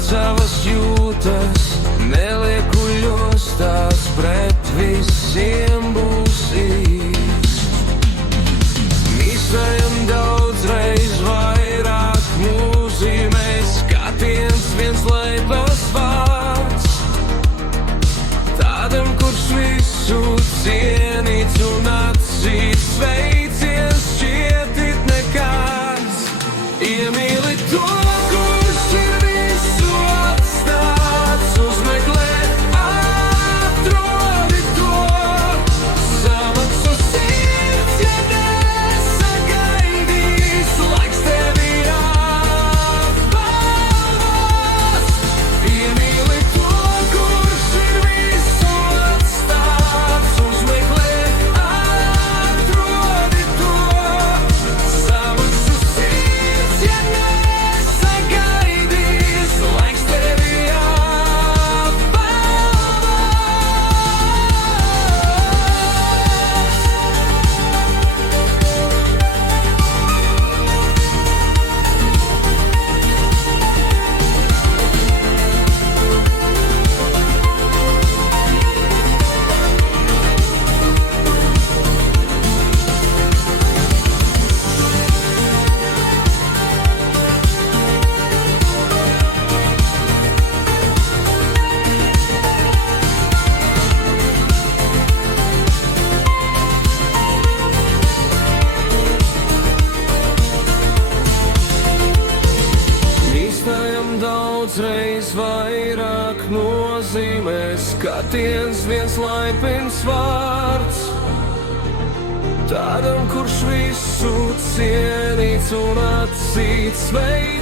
savas jūtas, nelieku ļostās, pret visiem būs īs. Mīsējam daudzreiz vairāk nozīmē, skatiens viens laipas vārds. Tādam, kurš visu cienīts un atzīts, sveiciens šķietit nekāds. Iemīli to, kurš ir visu atstāts, uzmeklē, atrodi to. Samaksu sirds, ja nesagaidīs, laiks tevi apbalvos. Iemīli to, kurš ir visu atstāts, uzmeklē, atrodi to. Samaksu sirds, ja nesagaidīs, laiks tevi Mīstajam daudzreiz vairāk nozīmē, skatiens viens laipns vārds. Tādam, kurš visu cienīts un atzīts, sveiciens